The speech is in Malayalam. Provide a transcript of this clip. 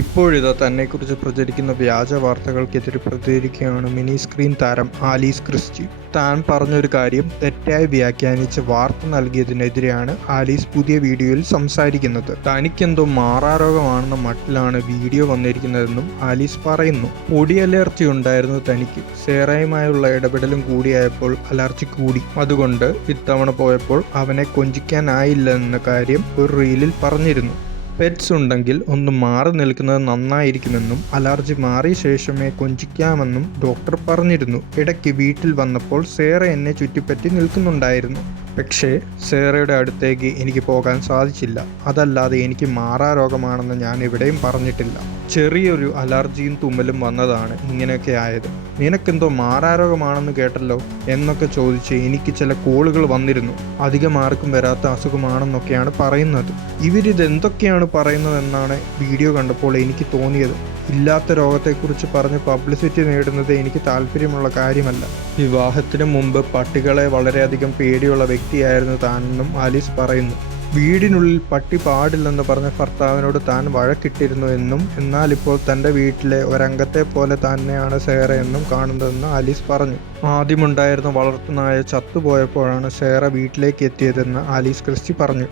ഇപ്പോഴിതാ തന്നെക്കുറിച്ച് പ്രചരിക്കുന്ന വ്യാജ വാർത്തകൾക്കെതിരെ പ്രതികരിക്കുകയാണ് മിനി സ്ക്രീൻ താരം ആലീസ് ക്രിസ്റ്റി. താൻ പറഞ്ഞൊരു കാര്യം തെറ്റായി വ്യാഖ്യാനിച്ച് വാർത്ത നൽകിയതിനെതിരെയാണ് ആലീസ് പുതിയ വീഡിയോയിൽ സംസാരിക്കുന്നത്. തനിക്കെന്തോ മാറാരോഗമാണെന്ന മട്ടിലാണ് വീഡിയോ വന്നിരിക്കുന്നതെന്നും ആലീസ് പറയുന്നു. പൊടി അലർജി ഉണ്ടായിരുന്നു തനിക്ക്. സേറയുമായുള്ള ഇടപെടലും കൂടിയായപ്പോൾ അലർജി കൂടി. അതുകൊണ്ട് ഇത്തവണ പോയപ്പോൾ അവനെ കൊഞ്ചിക്കാനായില്ല എന്ന കാര്യം ഒരു റീലിൽ പറഞ്ഞിരുന്നു. പെറ്റ്സ് ഉണ്ടെങ്കിൽ ഒന്ന് മാറി നിൽക്കുന്നത് നന്നായിരിക്കുമെന്നും അലർജി മാറിയ ശേഷമേ കൊഞ്ചിക്കാമെന്നും ഡോക്ടർ പറഞ്ഞിരുന്നു. ഇടയ്ക്ക് വീട്ടിൽ വന്നപ്പോൾ സേറ എന്നെ ചുറ്റിപ്പറ്റി നിൽക്കുന്നുണ്ടായിരുന്നു. പക്ഷേ സേറയുടെ അടുത്തേക്ക് എനിക്ക് പോകാൻ സാധിച്ചില്ല. അതല്ലാതെ എനിക്ക് മാറാ രോഗമാണെന്ന് ഞാൻ എവിടെയും പറഞ്ഞിട്ടില്ല. ചെറിയൊരു അലർജിയും തുമ്മലും വന്നതാണ് ഇങ്ങനെയൊക്കെ ആയത്. നിനക്കെന്തോ മാറാരോഗമാണെന്ന് കേട്ടല്ലോ എന്നൊക്കെ ചോദിച്ച് എനിക്ക് ചില കോളുകൾ വന്നിരുന്നു. അധികം ആർക്കും വരാത്ത അസുഖമാണെന്നൊക്കെയാണ് പറയുന്നത്. ഇവരിത് എന്തൊക്കെയാണ് പറയുന്നതെന്നാണ് വീഡിയോ കണ്ടപ്പോൾ എനിക്ക് തോന്നിയത്. ഇല്ലാത്ത രോഗത്തെക്കുറിച്ച് പറഞ്ഞ് പബ്ലിസിറ്റി നേടുന്നത് എനിക്ക് താല്പര്യമുള്ള കാര്യമല്ല. വിവാഹത്തിന് മുമ്പ് പട്ടികളെ വളരെയധികം പേടിയുള്ള വ്യക്തിയായിരുന്നു താനെന്നും ആലീസ് പറയുന്നു. വീടിനുള്ളിൽ പട്ടി പാടില്ലെന്ന് പറഞ്ഞ ഭർത്താവിനോട് താൻ വഴക്കിട്ടിരുന്നു എന്നും എന്നാൽ ഇപ്പോൾ തന്റെ വീട്ടിലെ ഒരംഗത്തെ പോലെ തന്നെയാണ് സേറ എന്നും കാണുന്നതെന്ന് ആലീസ് പറഞ്ഞു. ആദ്യമുണ്ടായിരുന്ന വളർത്തുനായ ചത്തുപോയപ്പോഴാണ് സേറ വീട്ടിലേക്ക് എത്തിയതെന്ന് ആലീസ് ക്രിസ്റ്റി പറഞ്ഞു.